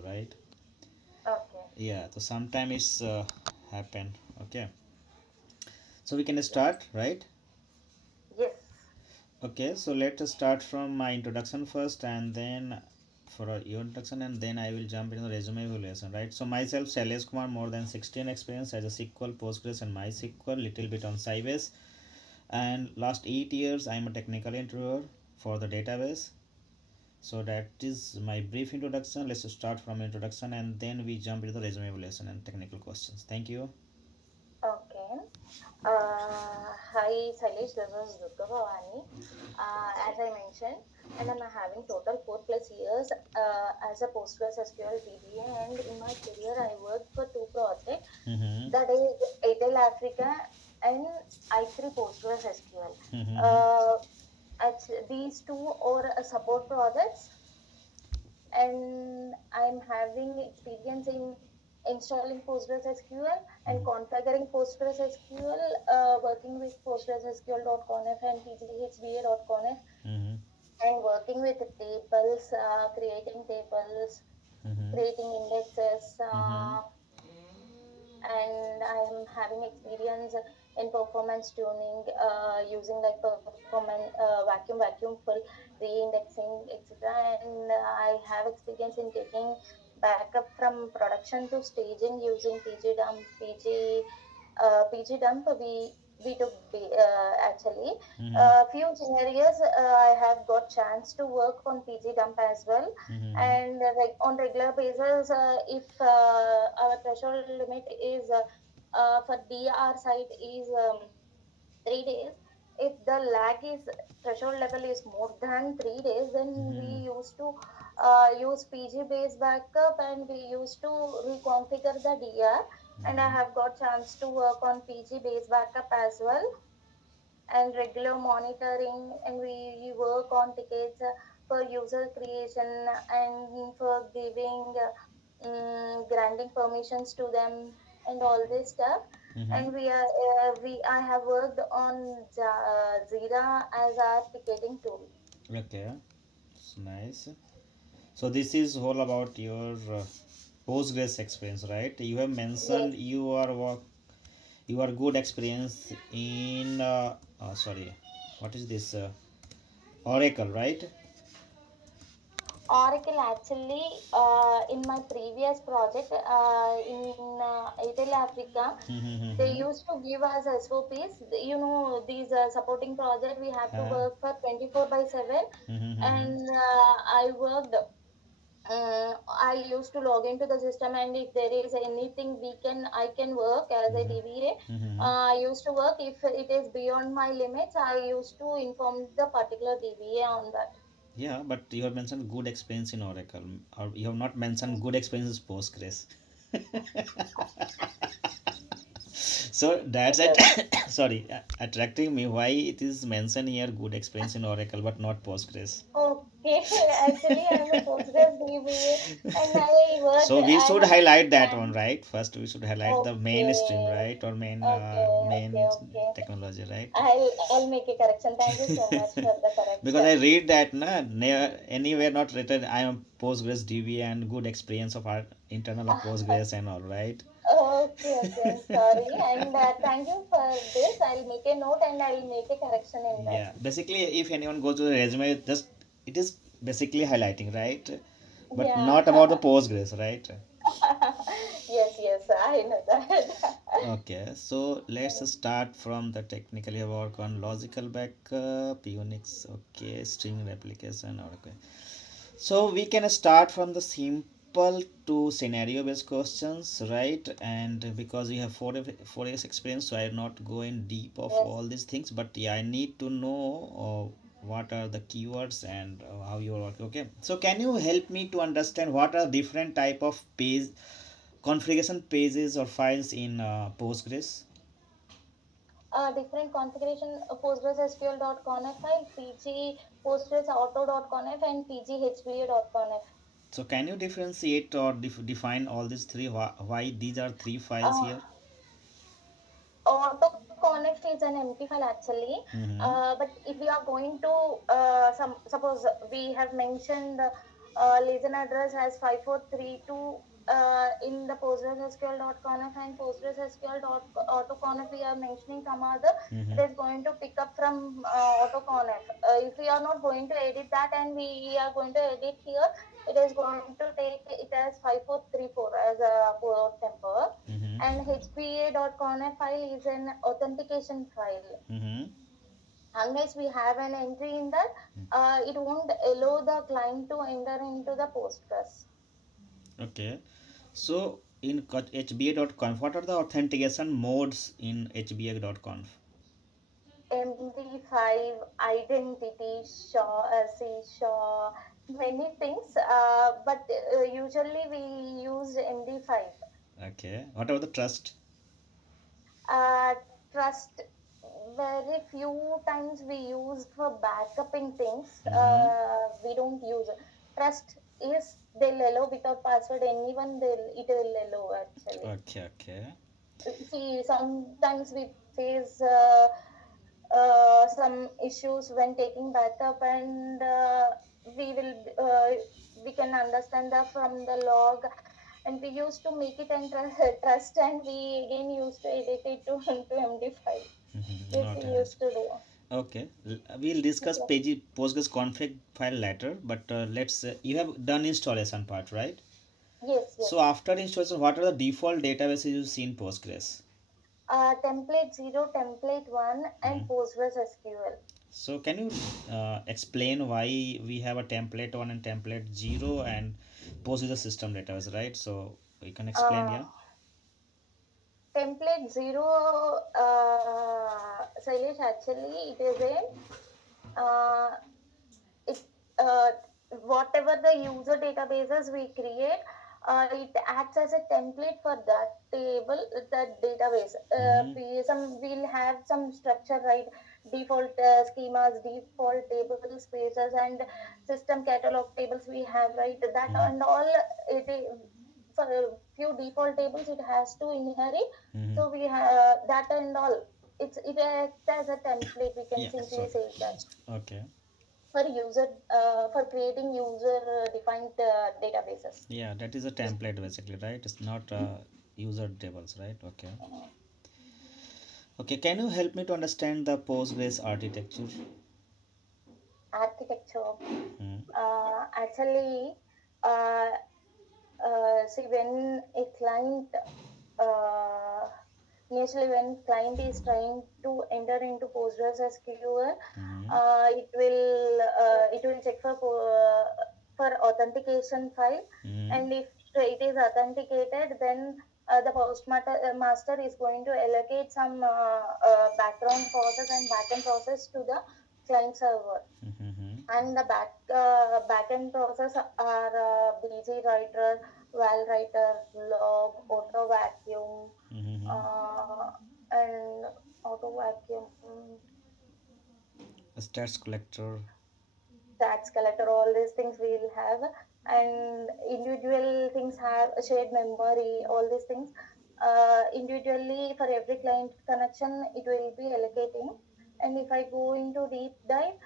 ago, right? Okay. Yeah, so sometime it's happened. Okay, so we can start, right? Yes. Okay, so let's start from my introduction first, and then for your introduction, and then I will jump into the resume evaluation, right? So myself, Shailesh Kumar, more than 16 experience as a SQL, Postgres, and MySQL, little bit on Sybase, and last 8 years I'm a technical interviewer for the database. So that is my brief introduction. Let's start from introduction, and then we jump into the resume evaluation and technical questions. Thank you. Okay. Hi, Sailesh. This is Durga Bhavani. As I mentioned, and I'm having total 4+ years as a PostgreSQL DBA. And in my career, I worked for two projects. Mm-hmm. That is Airtel Africa and i3 PostgreSQL. Mm-hmm. Uh, these two are support projects, and I'm having experience in installing PostgreSQL and configuring PostgreSQL, working with PostgreSQL.conf and PGHDA.conf, Mm-hmm. and working with tables, creating tables, Mm-hmm. creating indexes, Mm-hmm. and I'm having experience in performance tuning, using like performance vacuum fill, re-indexing, etc. And I have experience in taking backup from production to staging using PG dump. We took actually Mm-hmm. few scenarios. I have got chance to work on PG dump as well, Mm-hmm. and on regular basis, if our threshold limit is for DR site is 3 days. If the lag is threshold level is more than 3 days, then we Mm-hmm. used to use PG based backup, and we used to reconfigure the DR. And I have got chance to work on PG based backup as well, and regular monitoring, and we work on tickets for user creation and for giving granting permissions to them and all this stuff. Mm-hmm. And we I have worked on Jira as our ticketing tool. Okay, it's nice. So this is all about your Postgres experience, right? You have mentioned Yes. you are good experience in sorry, what is this Oracle, right? Oracle actually, in my previous project in Airtel Africa, they Mm-hmm. used to give us SOPs. You know, these supporting project, we have to Uh, work for 24/7. mm-hmm. And I worked, I used to log into the system, and if there is anything I can work as a DBA. Mm-hmm. I used to work. If it is beyond my limits, I used to inform the particular DBA on that. Yeah, but you have mentioned good experience in Oracle, or you have not mentioned good experience in Postgres. So that's it. Sorry, attracting me. Why it is mentioned here good experience in Oracle, but not Postgres? Okay, actually, I'm a Postgres DBA, and I worked. So we I should have highlight that one, chance. right? First, we should highlight the mainstream, Okay, right, or okay, main okay. technology, right? I'll make a correction. Thank you so much for the Because I correction. read that anywhere not written I am Postgres DB and good experience of our internal of Postgres and all, right? Okay, okay. I'm sorry, and thank you for this. I'll make a note and I'll make a correction in that. Yeah, basically if anyone goes to the resume, just it is basically highlighting, right? But Yeah. not about the Postgres, right? Yes, yes, I know that. Okay, so let's start from the technically work on logical backup, Unix, okay, string replication, okay. So we can start from the simple to scenario based questions, right? And because we have 4 years experience, so I will not go in deep of all Yes. these things, but yeah, I need to know what are the keywords and how you are working. Okay, so can you help me to understand what are different type of page configuration pages or files in Postgres? Different configuration, PostgreSQL.conf file, PG PostgresAuto.conf, and PGHBA.conf. So can you differentiate or define all these three? Why these are three files Uh, here? AutoConnect is an empty file actually, Mm-hmm. but if we are going to suppose we have mentioned. Listen address has 5432 in the postgresql.conf and postgresql.autoconf we are mentioning some other. It Mm-hmm. is going to pick up from autoconf. If we are not going to edit that and we are going to edit here, it is going to take it as 5434 as a port temper. And Mm-hmm. hba.conf file is an authentication file. Mm-hmm. Unless we have an entry in that, it won't allow the client to enter into the Postgres. Okay. So in hba.conf, what are the authentication modes in hba.conf? MD5, identity, C, many things, but usually we use MD5. Okay. What about the trust? Uh, Trust, very few times we use for backupping things. Mm-hmm. We don't use it. Trust is they'll allow without password anyone it will allow actually. Okay, okay. See, sometimes we face some issues when taking backup, and we will we can understand that from the log, and we used to make it and trust, and we again used to edit it to into MD5. Mm-hmm. This Not we an used to do. Okay, we'll discuss Yeah. Postgres config file later, but let's you have done installation part, right? Yes, So yes. after installation, what are the default databases you see in Postgres? Template 0, template 1, Hmm. and Postgres SQL. So can you explain why we have a template one and template zero and Post is a system database, right? So you can explain, Uh, yeah. Template 0, Sailesh, actually, it is a it whatever the user databases we create, it acts as a template for that table, that database. Mm-hmm. We'll have some structure, right? Default schemas, default table spaces, and system catalog tables we have, right? That Mm-hmm. and all. It for a few default tables it has to inherit. Mm-hmm. So we have that and all. It acts as a template, we can Yeah. simply So say that, okay. for user for creating user defined databases. Yeah, that is a template basically, right? It's not user tables, right? Okay. Uh, Okay, can you help me to understand the Postgres architecture? Architecture, Hmm. actually, uh, see, when a client uh, initially when client is trying to enter into PostgreSQL, Hmm. it will check for authentication file, Hmm. and if it is authenticated, then the postmaster master is going to allocate some background process and backend process to the client server. Hmm. And the backend process are BG writer, val writer, log, auto vacuum, Hmm. uh, and auto vacuum, Stats collector. stats collector. All these things we will have, and individual things have a shared memory. All these things individually for every client connection it will be allocating. And if I go into deep dive,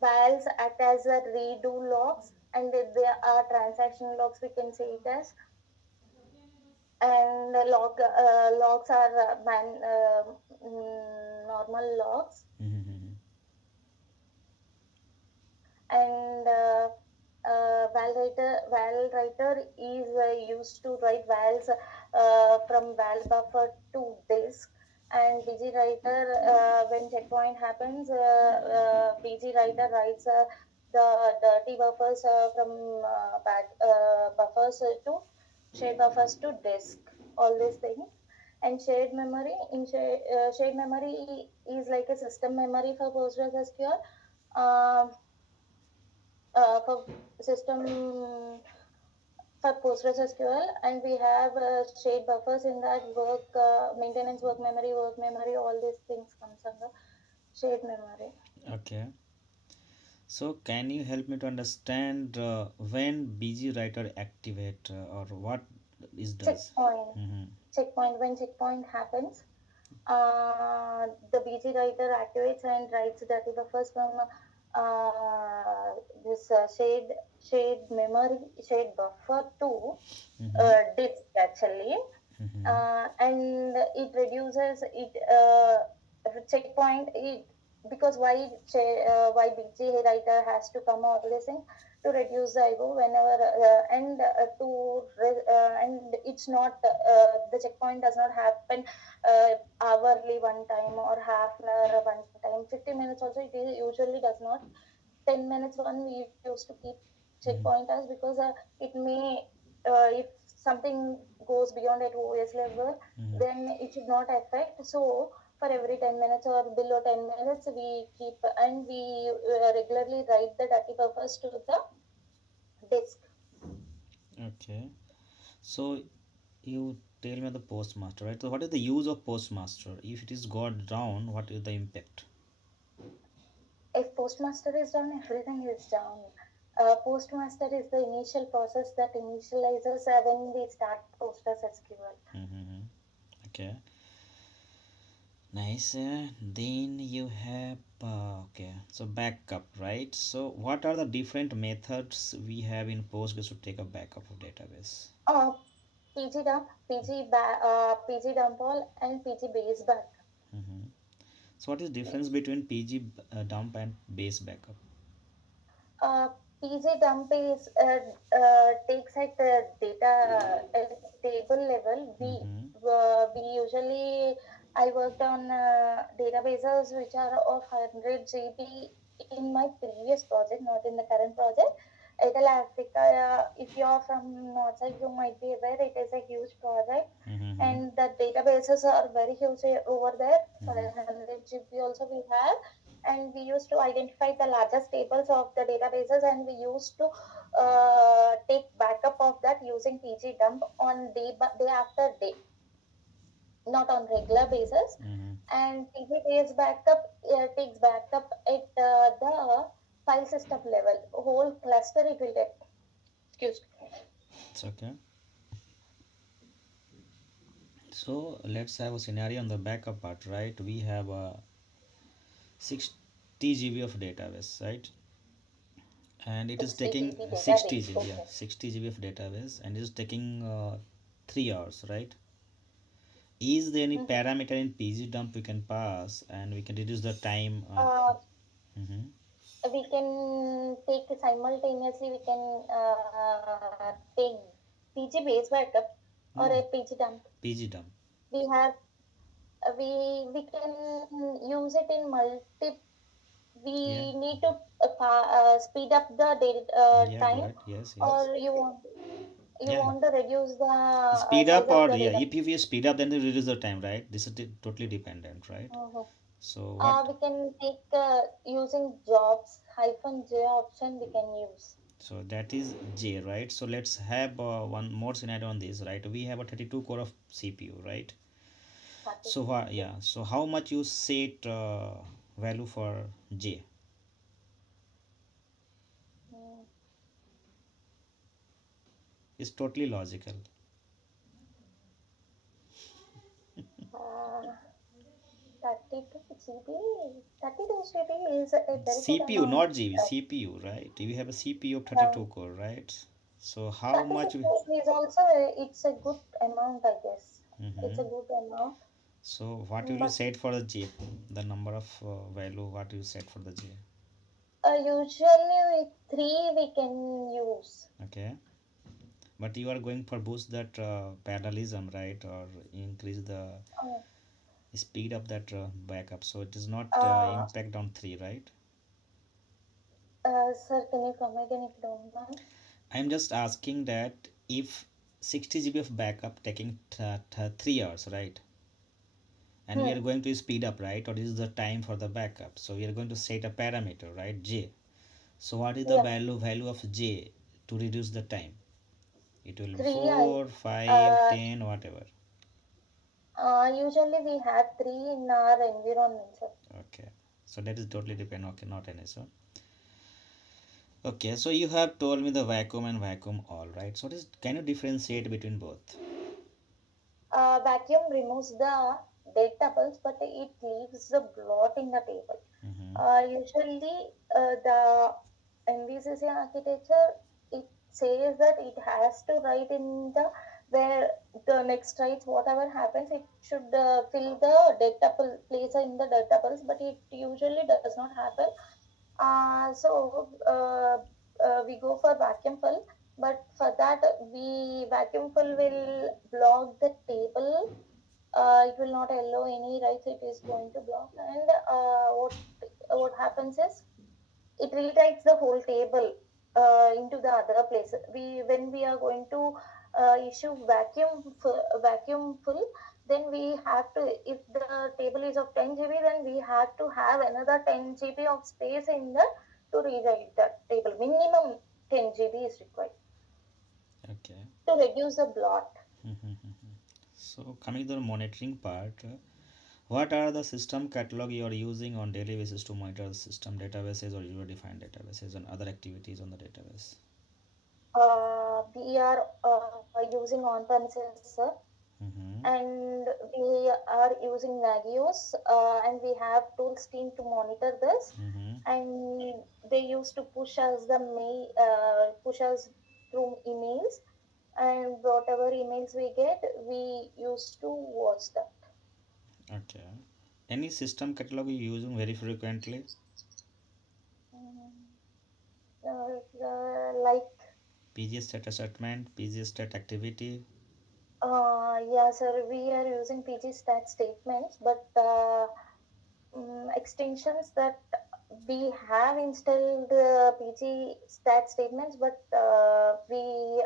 vals act as a redo logs, and there are transaction logs, we can say it as, and logs are normal logs. Hmm. And val writer is used to write vals from val buffer to disk. And bg writer, when checkpoint happens, bg writer writes the dirty buffers from buffers to shared buffers to disk, all these things. And shared memory, shared memory is like a system memory for PostgreSQL. um, for system for PostgreSQL, and we have shared buffers in that work, maintenance work memory, all these things comes under shared memory. Okay. So can you help me to understand when BG writer activate or what is does? Checkpoint, Mm-hmm. when checkpoint happens, the BG writer activates and writes dirty buffers from uh, this shared memory, shared buffer to Mm-hmm. disk actually, Mm-hmm. and it reduces it checkpoint it, because why BG writer has to come out this thing to reduce the IO whenever and it's not the checkpoint does not happen hourly one time or half an hour one time, 50 minutes also it usually does not. 10 minutes one we used to keep checkpointers, because it may if something goes beyond at OS level, Mm-hmm. then it should not affect. So for every 10 minutes or below 10 minutes we keep, and we regularly write the dirty buffers to the disk. Okay. So you tell me the postmaster, right? So what is the use of postmaster? If it is got down, what is the impact? If postmaster is down, everything is down. Postmaster is the initial process that initializes when we start PostgreSQL. Mm-hmm. Okay. Nice. Then you have okay. So backup, right? So what are the different methods we have in Postgres to take a backup of database? Uh, PG dump, PG dump all, and PG base back. Mm-hmm. So what is difference between PG dump and base backup? Uh, PG dump is takes at the data at table level. Mm-hmm. We usually I worked on databases which are of 100 GB in my previous project, not in the current project. Etel Africa, if you are from North side, you might be aware it is a huge project, Mm-hmm. and the databases are very huge over there. For Mm-hmm. 100 GB also we have, and we used to identify the largest tables of the databases, and we used to take backup of that using PG dump on day after day, not on regular basis. Mm-hmm. And PG takes backup at the file system level, whole cluster it will take. Excuse me. It's okay. So let's have a scenario on the backup part, right? We have a 60 GB of database, right? And it is 60 taking GB 60 database. GB, yeah, Okay. 60 GB of database, and it is taking 3 hours, right? Is there any Mhm. parameter in PG dump we can pass and we can reduce the time? Uh, Mhm. we can take simultaneously. We can take PG base backup or No, a PG dump. PG dump. We have we can use it in multi. Yeah, We need to speed up the date, yeah, go time, ahead. Yes, yes. or you Yeah, want to reduce the speed size up of or the yeah, data. if you speed up, then you reduce the time, right? This is totally dependent, right? Mhm. So what? We can take using jobs hyphen J option. We can use So that is J, right? So let's have one more scenario on this, right? We have a 32 core of CPU, right? So 32. what? Okay. Yeah. So how much you set value for J Mm. is totally logical. Uh, 32 GB. 32 GB is a very good CPU, amount. not GB, Uh, CPU, right? You have a CPU of uh, 32 core, right? So how 36 much we, GB is also it's a good amount, I guess. It's a mm-hmm. good amount. So what will you But set for the J? The number of value, what you set for the J? usually with three we can use. Okay. But you are going for boost that parallelism, right? Or increase the Uh, speed of that backup. So it is not uh, impact on 3, right? Sir, can you come again if you don't mind? I'm just asking that if 60 GB of backup taking 3 hours, right? And we Hmm. are going to speed up, right? Or is the time for the backup? So we are going to set a parameter, right? J. So what is the Yeah, value of J to reduce the time? It will be three. I 4, 5, uh, 10, whatever. Usually we have three in our environment, sir. Okay. So that is totally depend. Okay, not an issue. Okay, so you have told me the vacuum and vacuum all, right? So this, can you differentiate between both? Vacuum removes the dead tuples, but it leaves the blot in the table. Usually, the MVCC architecture, it says that it has to write in the where the next writes whatever happens, it should fill the data place in the data but it usually does not happen. So we go for vacuum fill, but for that we vacuum fill will block the table. It will not allow any writes. It is going to block, and what happens is it rewrites the whole table into the other place. We when we are going to issue vacuum full, then we have to, if the table is of 10 GB, then we have to have another 10 GB of space in the to rewrite that table. Minimum 10 GB is required Okay. to reduce the blot. So coming to the monitoring part, what are the system catalog you are using on daily basis to monitor the system databases or user defined databases and other activities on the database? We are using on-premises, sir, Mm-hmm. and we are using Nagios, and we have tools team to monitor this. Mm-hmm. And they used to push us through emails, and whatever emails we get, we used to watch that. Okay. Any system catalog you using very frequently? Mm, like PG stat assessment, PG stat activity. yeah, sir, we are using PG stat statements, but extensions that we have installed PG stat statements, but we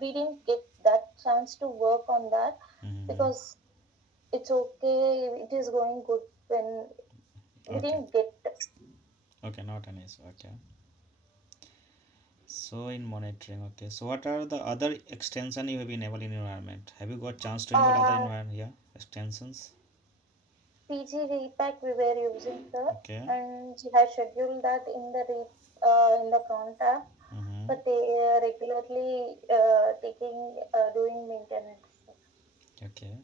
didn't get that chance to work on that Mm-hmm. because it's okay. It is going good when we Okay. didn't get. Okay, not an issue. Okay. So in monitoring, okay. So what are the other extension you have enabled in your environment? Have you got chance to enable other Uh, environment? Yeah, extensions. PG repack we were using, sir, Okay. and we had scheduled that in the cron tab, Mm-hmm. but they regularly taking doing maintenance. Okay.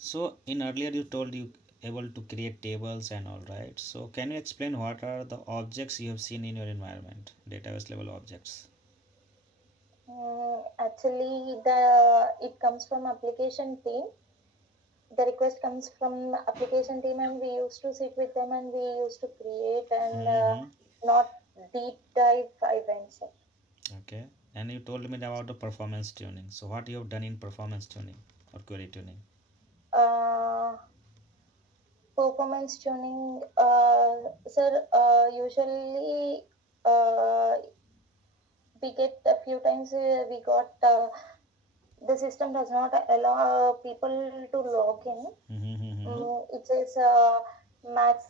So in earlier you told you able to create tables and all, right? So can you explain what are the objects you have seen in your environment, database level objects? Actually, the it comes from application team. The request comes from application team, and we used to sit with them and we used to create and Mm-hmm. not deep dive events. Okay. And you told me about the performance tuning. So what you have done in performance tuning or query tuning? Uh, Performance tuning, sir. Usually, uh, we get a few times we got the system does not allow people to log in. Mm-hmm. It says max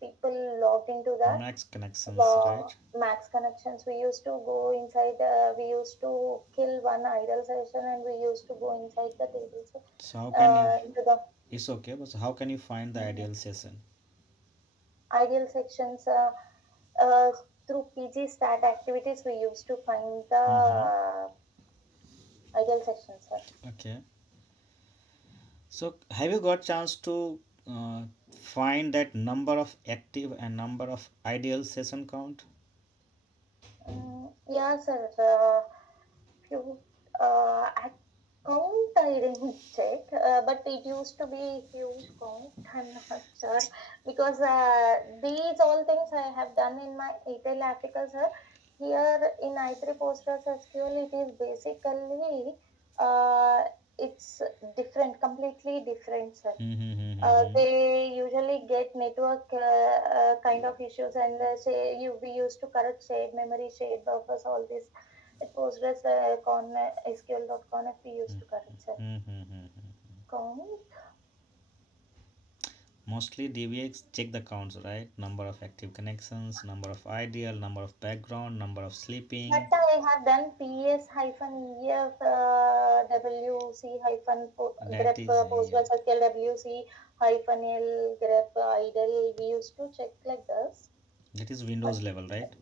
people logged into that. Max connections, right? Max connections. We used to go inside. We used to kill one idle session, and we used to go inside the tables So how can you? into the It's okay, but how can you find the mm, ideal session? ideal sections. Uh, Through PG stat activities, we used to find the Mm-hmm. ideal sections. Okay. So have you got chance to find that number of active and number of ideal session count? Yeah, sir. Few count I didn't check, but it used to be huge count. I'm not sure because these all things I have done in my ETL articles. Here in i3 Postgresql, it is basically uh, it's different, completely different, sir. Mm-hmm. They usually get network kind of issues, and say we used to correct shared memory, shared buffers, all this. At Postgres con SQL.conf we used to correct that. Mm-hmm. Count. Mostly DBA check the counts, right? Number of active connections, number of ideal, number of background, number of But sleeping. I have done PS hyphen EF WC hyphen That grep is yeah. Postgres SQL WC hyphen L grep idle. We used to check like this. That is But Windows level, right?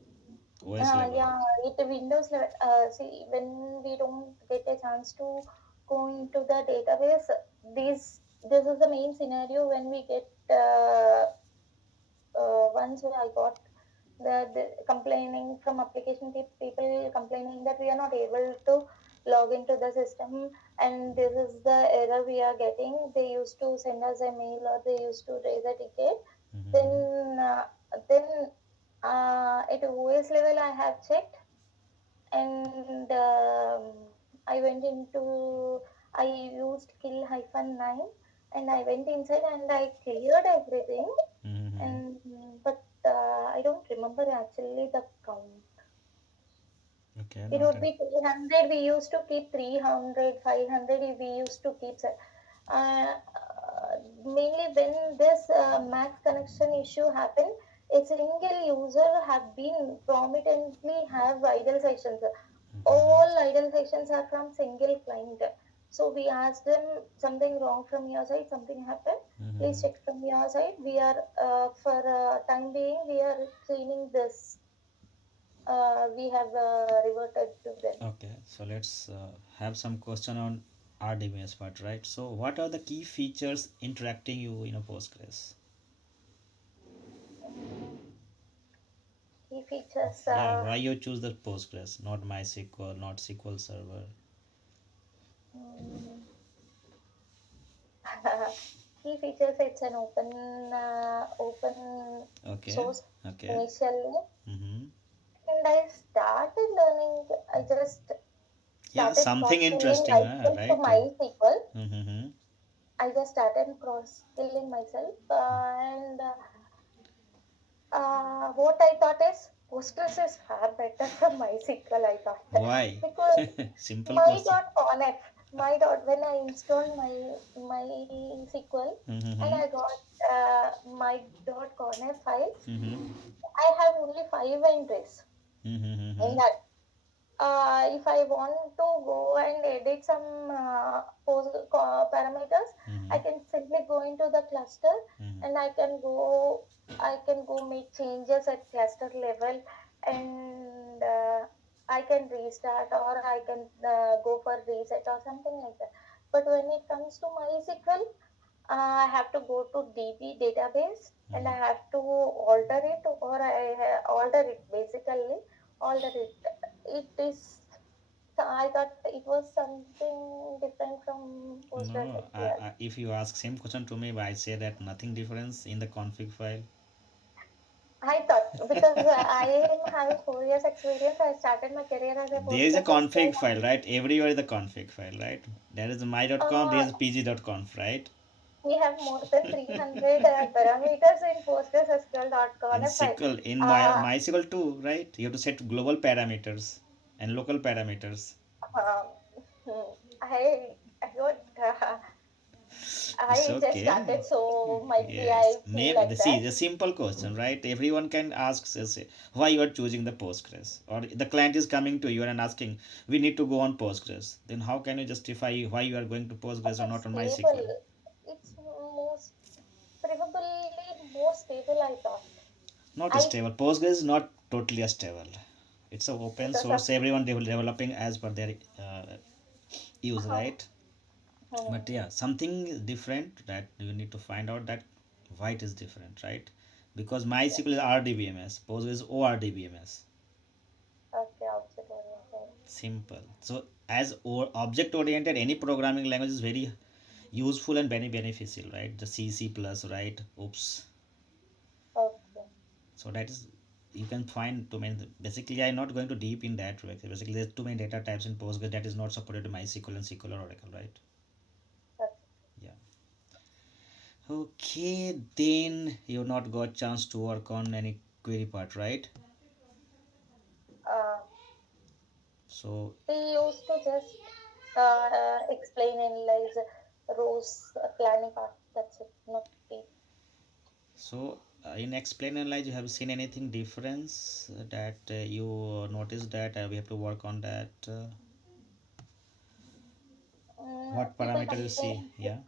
OS level. yeah, it Windows level. See, when we don't get a chance to go into the database, these this is the main scenario when we get once I got the complaining from application people complaining that we are not able to log into the system, and this is the error we are getting. They used to send us a mail or they used to raise a ticket. Mm-hmm. Then at OS level I have checked, and I went into I used kill hyphen 9, and I went inside and I cleared everything, Mm-hmm. and but I don't remember actually the count. Okay, It not would a. be 300. We used to keep 300, 500. We used to keep. Mainly when this max connection issue happened, a single user have been prominently have idle sessions. Mm-hmm. All idle sessions are from single client. So we asked them something wrong from your side, something happened. Please Mm-hmm. check from your side. We are for time being we are cleaning this. We have reverted to them. Okay, so let's have some question on RDBS part, right? So, what are the key features interacting you in a Postgres? Mm, Key features. Yeah, why you choose the Postgres, not MySQL, not SQL Server? Mm, Key features. It's an open Okay, source okay. initially, Mm-hmm. and I started learning. I just Yeah, started something cross skilling interesting, myself to right? MySQL. Mm-hmm. I just started cross skilling myself, and what I thought is Postgres is far better from MySQL. I thought Why? because Simple my question. dot conf, my dot when I installed my SQL and Mm-hmm. I got my dot conf file, Mm-hmm. I have only 5 entries in Mm-hmm. that. If I want to go and edit some parameters, I Mm-hmm. can simply go into the cluster Mm-hmm. and I can go make changes at cluster level, and I can restart or I can go for reset or something like that. But when it comes to MySQL, I have to go to DB database and I Mm-hmm. have to alter it, or alter it basically, alter it. It is. So I thought it was something different from No, PostgreSQL. if you ask same question to me, I say that nothing difference in the config file. I thought because I am having 4 years experience. I started my career as a There is a PostgreSQL. config file, right? Everywhere is the config file, right? There is my.com, there Uh, is pg.conf, right? we have more than 300 parameters in In PostgreSQL.conf file. SQL, in Uh, MySQL too, right? You have to set global parameters and local parameters. um, hmm, I got It's I just okay. started, so might be Yes. I feel Maybe like the that. see the simple question, right? Everyone can ask say, why you are choosing the Postgres, or the client is coming to you and asking, we need to go on Postgres. Then how can you justify why you are going to Postgres or It's not on stable. MySQL? It's most probably more stable. I thought. Not I stable. Postgres is not totally stable. It's a open because of source. Everyone developing as per their use, um, right? But hmm, yeah, something different that you need to find out that why it is different, right? Because yeah. MySQL is RDBMS, Postgres is ORDBMS. Okay, object oriented. Simple. So as object oriented, any programming language is very useful and very beneficial, right? The C, C plus, right? Oops. Okay, So that is you can find too many. Basically, I'm not going to deep in that. Right? Basically, there's too many data types in Postgres that is not supported to MySQL and SQL or Oracle, right? okay. Yeah. Okay, then you not got chance to work on any query part, right? Uh, So we used to just explain analyze rows planning part. That's it. Not deep. so in explain and analyze, you have seen anything difference that you noticed that we have to work on that. What People parameter you see? complain. Yeah.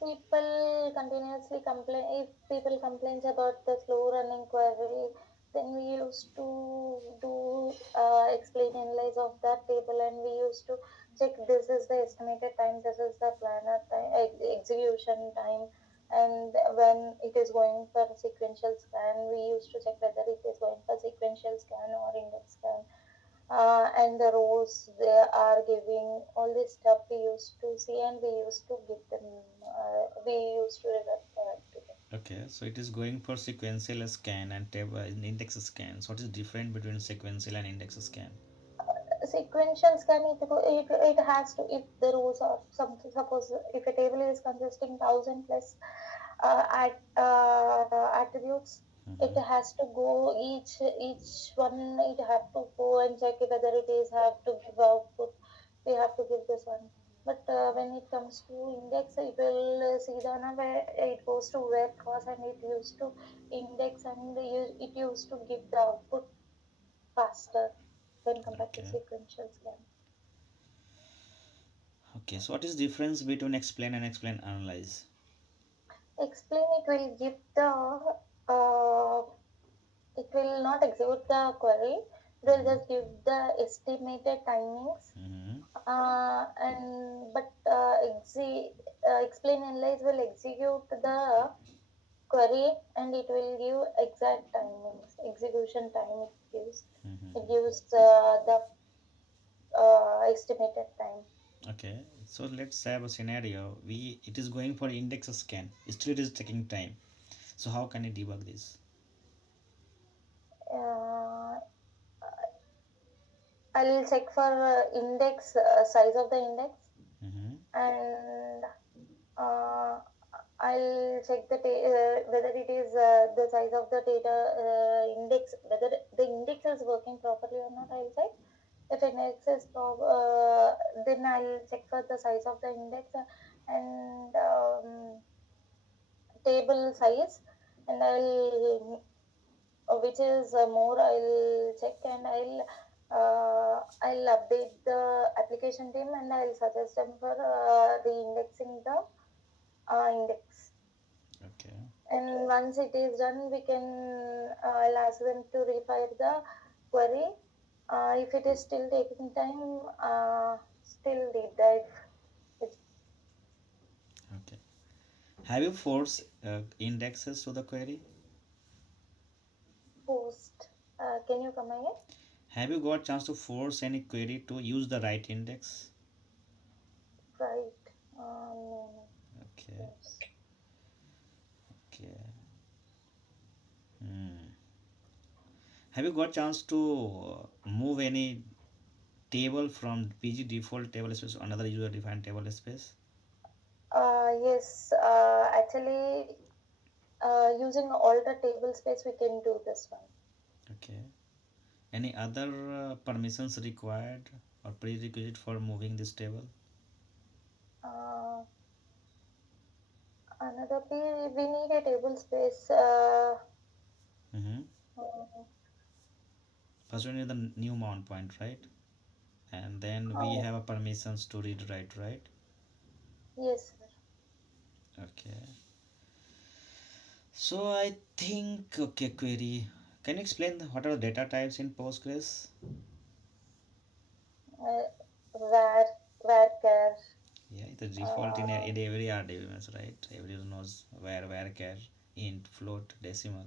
People continuously complain. If people complains about the slow running query, then we used to do explain analyze of that table, and we used to check this is the estimated time, this is the planner time, execution time, and when it is going for sequential scan, we used to check whether it is going for sequential scan or index scan, and the rows they are giving all this stuff we used to see, and we used to give them, we used to revert back to them. Okay, so it is going for sequential scan and table index scan. So what is different between sequential and index scan? Sequential scan, it has to, if the rows are something, suppose if a table is consisting 1000 plus attributes, it Mm-hmm. has to go each one, it have to go and check whether it is have to give output, we have to give this one. But when it comes to index, it will see the one where it goes to where cause, and it used to index, and it used to give the output faster when compared to Okay. sequential scan. Okay, so what is difference between explain and explain analyze? Explain, it will give the uh, it will not execute the query. It will Mm-hmm. just give the estimated timings. Mm-hmm. And but explain analyze will execute the query, and it will give exact timings, execution time it gives. It Mm-hmm. gives the estimated time. Okay, so let's have a scenario. It is going for index scan. Still, it is taking time. So how can I debug this? Uh, I'll check for index, size of the index, Mm-hmm. and uh, I'll check whether it is the size of the data index, whether the index is working properly or not. I'll check. If index is then I'll check for the size of the index, and table size, and which is more, I'll check, and I'll update the application team, and I'll suggest them for re-indexing the index. Okay. And once it is done, we can, I'll ask them to refire the query. If it is still taking time, still leave that. It's Okay. Have you forced indexes to the query? post. Can you come again? Have you got chance to force any query to use the right index? Right. No, no. Okay. Yes. Okay. Hmm. Have you got chance to move any table from PG default table space to another user defined table space? Yes. Actually, using alter table space, we can do this one. Okay. Any other permissions required or prerequisite for moving this table? Uh, Another we need a table space. Mm-hmm. Uh, First we need the new mount point, right? And then we oh, have a permissions to read write, right? yes, sir. Okay. So I think okay query. Can you explain what are the data types in Postgres? Uh, where, care. Yeah, the default Uh, in every RDBMS, right? Everyone knows where char, int, float, decimal.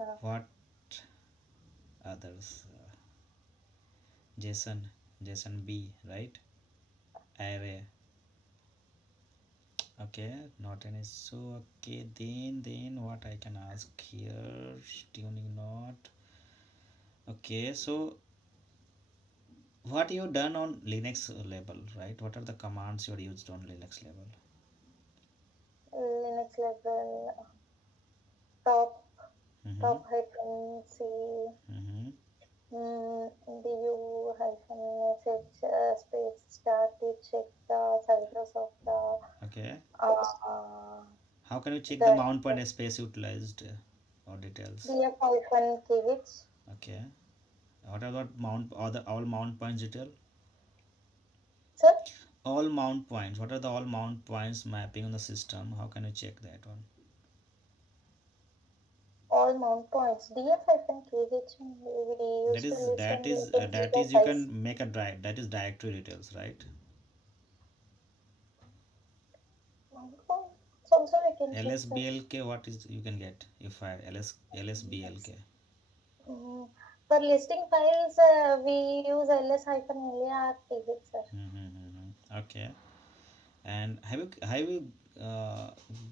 uh, What others? JSON, JSON B, right? Array. Okay, not any. So okay, then what I can ask here? Tuning not. Okay, so what you done on Linux level, right? What are the commands you used on Linux level? Linux level, top, Mm-hmm. hyphen C, Mm-hmm. du hyphen message space start to check the sizes of Okay. uh, How can you check the the mount point space utilized or details? df hyphen kh. Okay. What about mount or the all mount points detail? Sir, All mount points. What are the all mount points mapping on the system? How can you check that one? all mount points. df hyphen kh we That used to is list that in the is that data is you files. can make a drive. That is directory details, right? Oh, so also we can check, sir. LSBLK, what is you can get if I LSBLK. Mm, for listing files, we use ls-lar table, sir. Okay. And have you uh,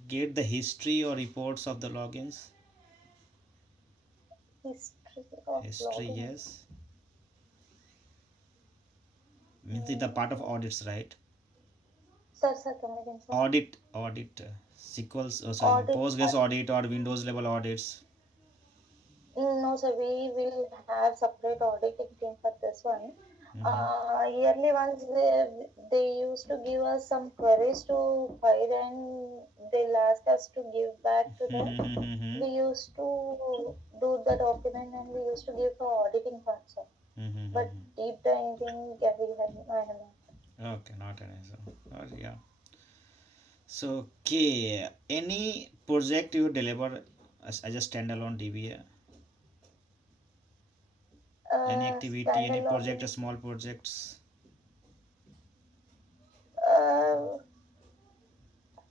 get the history or reports of the logins? History of History, login. yes. Means it's the Mm, part of audits, right? sir, come again, sir. Audit SQLs, oh sorry, Audit Postgres part. audit or Windows level audits. No, sir, we will have separate auditing team for this one. Mm-hmm. Yearly once they used to give us some queries to file and they'll ask us to give back to them. Mm-hmm. We used to do the document and we used to give for auditing part, sir. But Mm-hmm. deep diving, yeah, I have not. Okay, not an answer. Oh, yeah. So, okay, any project you deliver as a standalone DBA? Any activity, any project, Standalone, small projects? uh,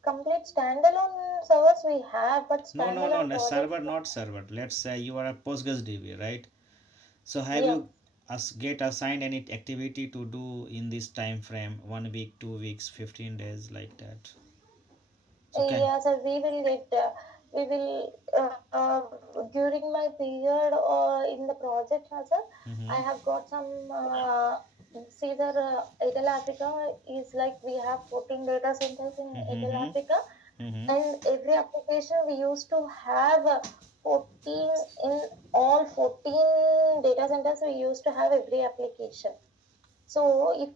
complete standalone servers we have, but No, standalone no, projects, server, not server. Let's say you are a Postgres DB, right? So have yeah. you get assigned any activity to do in this time frame, 1 week, 2 weeks, 15 days, like that? So can. Yeah, so we will, during my period or in the project also, I Mm-hmm. have got some, see the Airtel Africa is like we have 14 data centers in Airtel Mm-hmm. Africa, Mm-hmm. and every application we used to have 14 in all 14 data centers we used to have every application. So if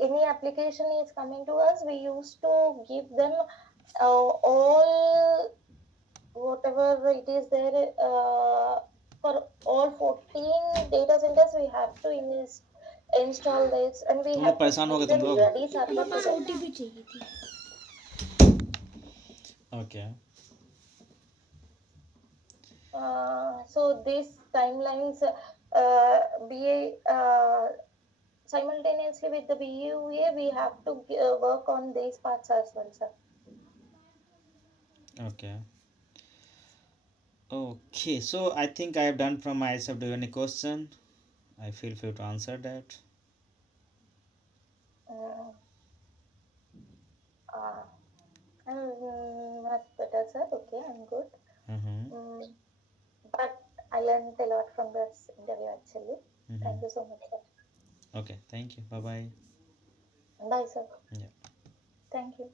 any application is coming to us, we used to give them all whatever it is there, for all 14 data centers we have to install this, and we तुम लोग have to परेशान हो गए give तुम them लोग. ready server to them. OTP चाहिए थी Okay. So these timelines, BA, simultaneously with the BUA, we have to work on these parts as well, sir. Okay. Okay. So I think I have done from myself. Do you have any question? I feel free to answer that. Uh, uh, I'm much better, sir. Okay, I'm good. Mm-hmm. Mm, but I learned a lot from this interview actually. Mm-hmm. Thank you so much, sir. Okay. Thank you. Bye bye. Bye, sir. Yeah. Thank you.